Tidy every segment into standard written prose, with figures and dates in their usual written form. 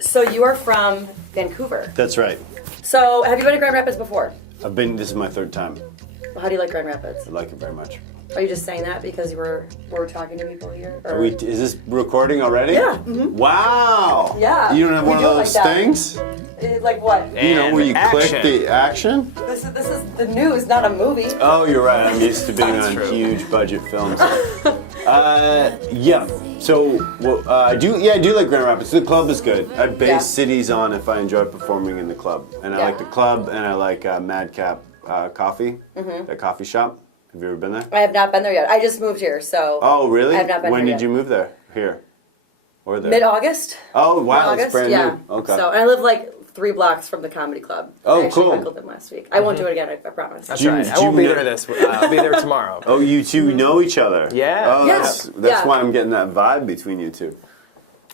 So you are from Vancouver. That's right. So have you been to Grand Rapids before? This is my third time. Well, how do you like Grand Rapids? I like it very much. Are you just saying that because we're talking to people here? Or is this recording already? Yeah. Mm-hmm. Wow. Yeah. You don't have one of those like things? Like what? You know, where you click the action? This is the news, not a movie. Oh, you're right. I'm used to being on huge budget films. Yeah. So, I do like Grand Rapids. The club is good. I'd base cities on if I enjoy performing in the club. And I like the club, and I like Madcap Coffee, that coffee shop. Have you ever been there? I have not been there yet. I just moved here, so. Oh, really? I have not been When here did you move there? Here? Or there? Mid-August. Oh, wow. Mid-August, It's brand new. Okay. So, and I live like 3 blocks from the comedy club. Oh, I actually cool. heckled them last week. I won't do it again, I promise. That's right. I won't be there this week. I'll be there tomorrow. Oh, you two know each other? Yeah. Oh, Yeah. that's why I'm getting that vibe between you two.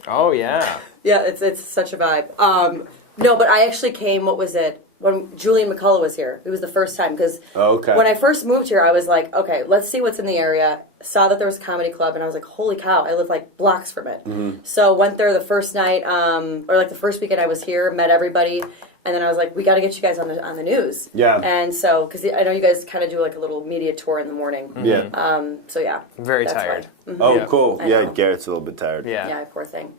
Oh, yeah. Yeah, it's such a vibe. No, but I actually came, what was it? When Julian McCullough was here. It was the first time, because when I first moved here, I was like, okay, let's see what's in the area. Saw that there was a comedy club, and I was like, holy cow, I live like blocks from it. So went there the first night, or like the first weekend I was here, met everybody, and then I was like, we got to get you guys on the news. Yeah. And so, because I know you guys kind of do like a little media tour in the morning. Yeah. So yeah. Very that's tired. why. Oh, Yeah. cool. I Yeah, know. Garrett's a little bit tired. Yeah. Yeah, poor thing.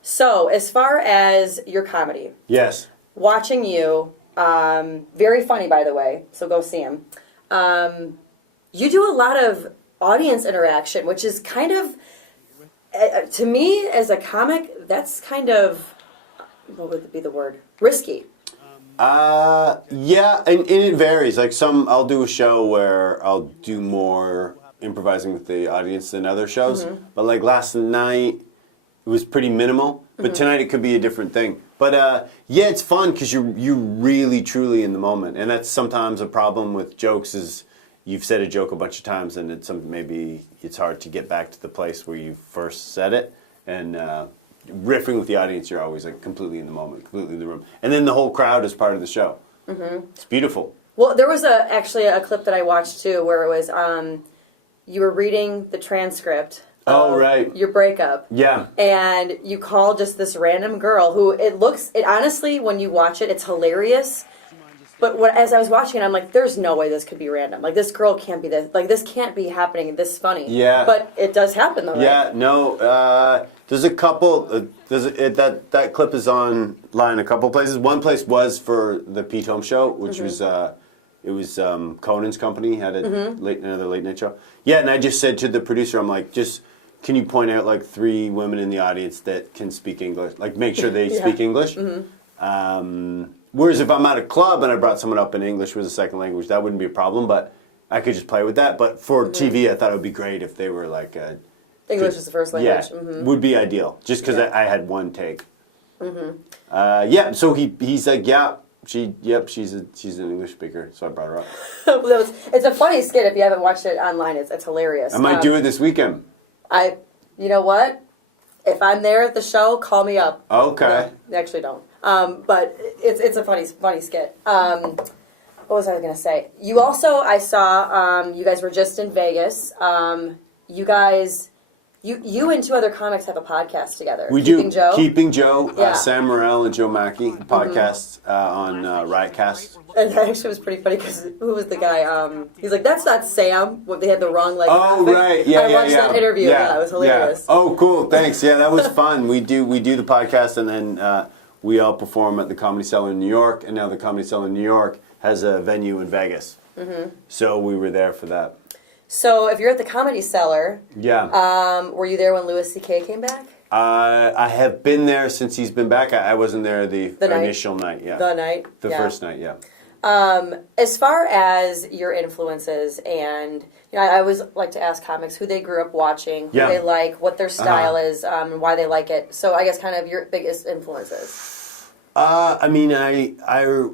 So as far as your comedy, Yes. watching you, very funny, by the way, so go see him. You do a lot of audience interaction, which is kind of, to me, as a comic, that's kind of, what would be the word? Risky. Yeah, and it varies. Like I'll do a show where I'll do more improvising with the audience than other shows. But like last night, it was pretty minimal. But tonight it could be a different thing. But yeah, it's fun because you're really truly in the moment, and that's sometimes a problem with jokes. Is you've said a joke a bunch of times, and maybe it's hard to get back to the place where you first said it. And riffing with the audience, you're always like completely in the moment, completely in the room, and then the whole crowd is part of the show. It's beautiful. Well, there was actually a clip that I watched too, where it was you were reading the transcript. Oh, right. Your breakup. Yeah. And you call just this random girl who it honestly, when you watch it, it's hilarious. But as I was watching it, I'm like, there's no way this could be random. Like, this girl can't be this. Like, this can't be happening this funny. Yeah. But it does happen, though, right? Yeah, no. There's a couple. That clip is online a couple places. One place was for the Pete Holmes show, which was Conan's company had another late night show. Yeah, and I just said to the producer, I'm like, can you point out like 3 women in the audience that can speak English? Like, make sure they speak English. Whereas if I'm at a club and I brought someone up and English was a second language, that wouldn't be a problem. But I could just play with that. But for TV, I thought it would be great if they were like English is the first language. Yeah, would be ideal. Just because I had one take. Yeah, so he's like, she's an English speaker, so I brought her up. It's a funny skit if you haven't watched it online. It's hilarious. I might do it this weekend. You know what? If I'm there at the show, call me up. Okay. No, actually don't. But it's a funny skit. What was I going to say? You also, I saw, you guys were just in Vegas. You guys, you and 2 other comics have a podcast together. We Keeping do. Joe. Keeping Joe, Yeah. Sam Morrell and Joe Mackey, podcast on Riotcast. And that actually was pretty funny because who was the guy? He's like, that's not Sam. They had the wrong like. Oh, graphic. right. Yeah, I watched that interview. Yeah, it was hilarious. Yeah. Oh, cool. Thanks. Yeah, that was fun. We do the podcast, and then we all perform at the Comedy Cellar in New York, and now the Comedy Cellar in New York has a venue in Vegas. So we were there for that. So if you're at the Comedy Cellar, Yeah. were you there when Louis C.K. came back? I have been there since he's been back. I wasn't there the initial night. Yeah. The night? The first night, yeah. As far as your influences, and I always like to ask comics who they grew up watching, who they like, what their style is, and why they like it. So I guess kind of your biggest influences. I mean, I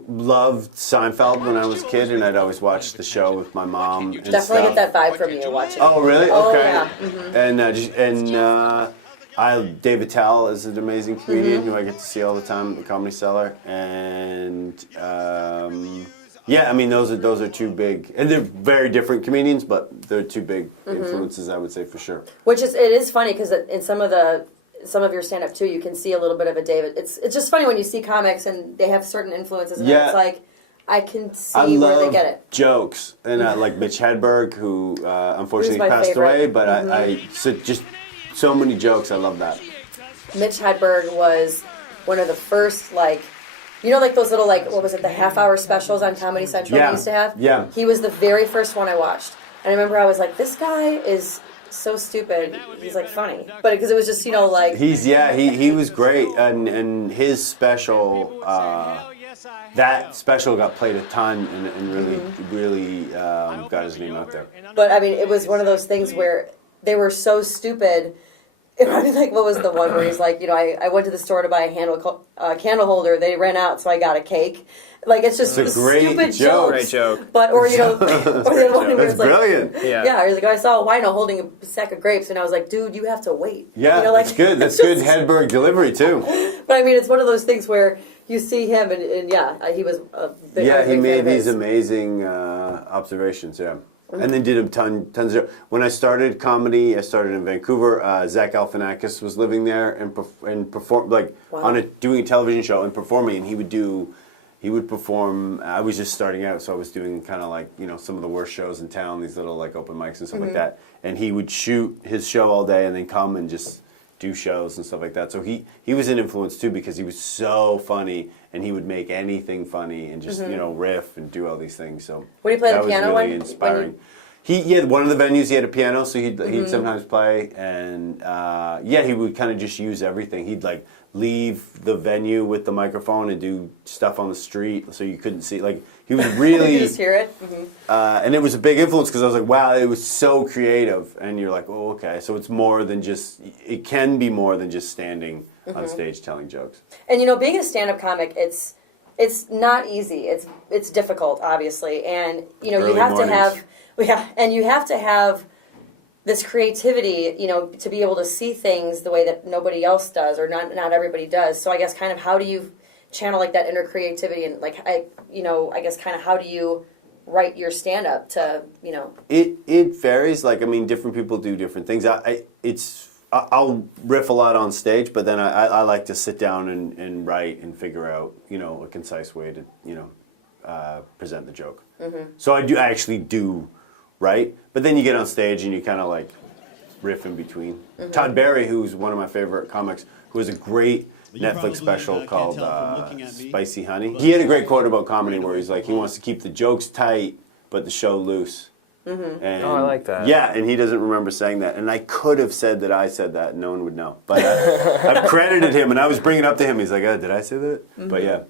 loved Seinfeld when I was a kid, and I'd always watch the show with my mom. And Definitely stuff. get that vibe from you watching. Oh, really? Oh, Okay. yeah. David Tell is an amazing comedian who I get to see all the time at the Comedy Cellar, and yeah, I mean those are 2 big, and they're very different comedians, but they're 2 big influences, I would say, for sure. Which is, it is funny because in some of the some of your stand-up too, you can see a little bit of a David. It's just funny when you see comics and they have certain influences, and it's like, I can see where they get it. Jokes, and like Mitch Hedberg, who unfortunately passed away, but I just so many jokes. I love that. Mitch Hedberg was one of the first, like, you know, like those little, like, what was it, the half-hour specials on Comedy Central we used to have? Yeah. He was the very first one I watched. And I remember I was like, this guy is so stupid. He's, like, funny. But because it was just, you know, like... He was great. And his special, that special got played a ton and really got his name out there. But, I mean, it was one of those things where they were so stupid... I mean, like, what was the one where he's like, you know, I went to the store to buy a candle holder. They ran out, so I got a cake. Like, it's just it's a great stupid joke. Great joke. But, or, you know, or the one where it's like, brilliant. Yeah, he's like, I saw a wino holding a sack of grapes, and I was like, dude, you have to wait. Yeah, you know, like, that's good. That's good Hedberg delivery, too. But, I mean, it's one of those things where you see him, and he was a big he made these his. amazing observations, And then did tons of... When I started comedy, I started in Vancouver. Zach Galifianakis was living there and perform doing a television show and performing. And he would perform. I was just starting out, so I was doing kind of like, you know, some of the worst shows in town, these little like open mics and stuff like that. And he would shoot his show all day and then come and just do shows and stuff like that. So he was an influence too, because he was so funny. And he would make anything funny and just, you know, riff and do all these things. So would he play the piano? That was really inspiring. He had one of the venues, he had a piano, so he'd sometimes play. And, he would kind of just use everything. He'd, like, leave the venue with the microphone and do stuff on the street so you couldn't see. Like, he was really... you just hear it? and it was a big influence because I was like, wow, it was so creative. And you're like, oh, okay. So it's more than just... It can be more than just standing on stage telling jokes. And you know, being a stand-up comic, it's not easy. It's difficult, obviously, and you know, Early you have mornings. you have to have this creativity, you know, to be able to see things the way that nobody else does, or not everybody does. So I guess kind of how do you channel like that inner creativity, and like I guess kind of how do you write your stand-up to, you know? It varies. Like, I mean, different people do different things. I'll riff a lot on stage, but then I like to sit down and write and figure out, you know, a concise way to, you know, present the joke. So I actually do write, but then you get on stage and you kind of like riff in between. Todd Barry, who's one of my favorite comics, who has a great Netflix special called Spicy Honey. He had a great quote about comedy where he's like, he wants to keep the jokes tight, but the show loose. And, I like that. Yeah, and he doesn't remember saying that. And I could have said that I said that, and no one would know. But I've credited him, and I was bringing it up to him. He's like, oh, did I say that? But yeah.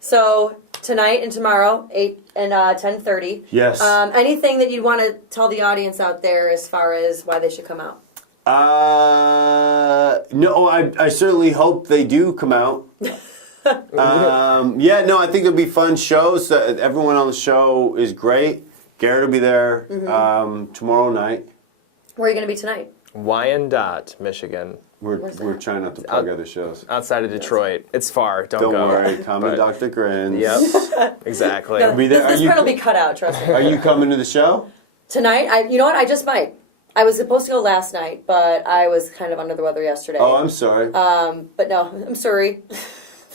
So tonight and tomorrow, 8 and 10:30. Yes. Anything that you'd want to tell the audience out there as far as why they should come out? No, I certainly hope they do come out. I think it'll be fun shows. Everyone on the show is great. Garrett will be there tomorrow night. Where are you going to be tonight? Wyandotte, Michigan. We're trying not to plug other shows. Outside of Detroit. It's far. Don't go. Don't worry. Come to Dr. Grins. Yep. Exactly. Be there. This part will be cut out, trust me. Are you coming to the show? Tonight? You know what? I just might. I was supposed to go last night, but I was kind of under the weather yesterday. Oh, I'm sorry. But no, I'm sorry.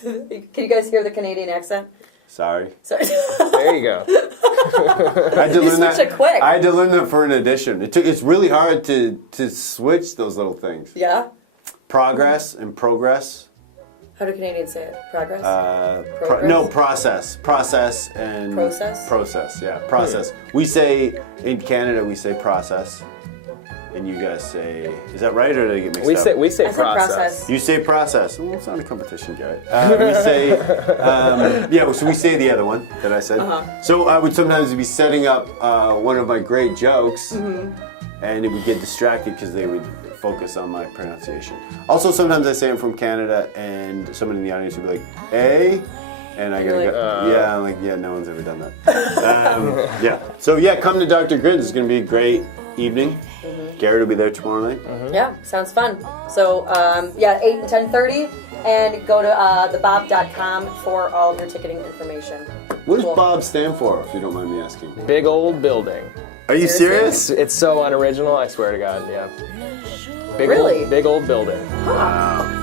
Can you guys hear the Canadian accent? Sorry. There you go. I had to learn that. Switch it quick. I had to learn that for an audition. It's really hard to switch those little things. Yeah? Progress and progress. How do Canadians say it? Progress? No, process. Process and... Process? Process, yeah. Process. We say, in Canada, we say process. And you guys say, is that right, or did I get mixed up? We say I said process. You say process. Well, it's not a competition, Garrett. We say, so we say the other one that I said. So I would sometimes be setting up one of my great jokes, and it would get distracted because they would focus on my pronunciation. Also, sometimes I say I'm from Canada, and someone in the audience would be like, hey, and I gotta go, I'm like, no one's ever done that. So come to Dr. Grins. It's gonna be a great evening. Garrett will be there tomorrow night. Yeah, sounds fun. So, 8 and 10:30, and go to thebob.com for all of your ticketing information. What does Bob stand for, if you don't mind me asking? Big old building. Are you serious? It's so unoriginal, I swear to God, yeah. Big Really? Old, big old building. Huh.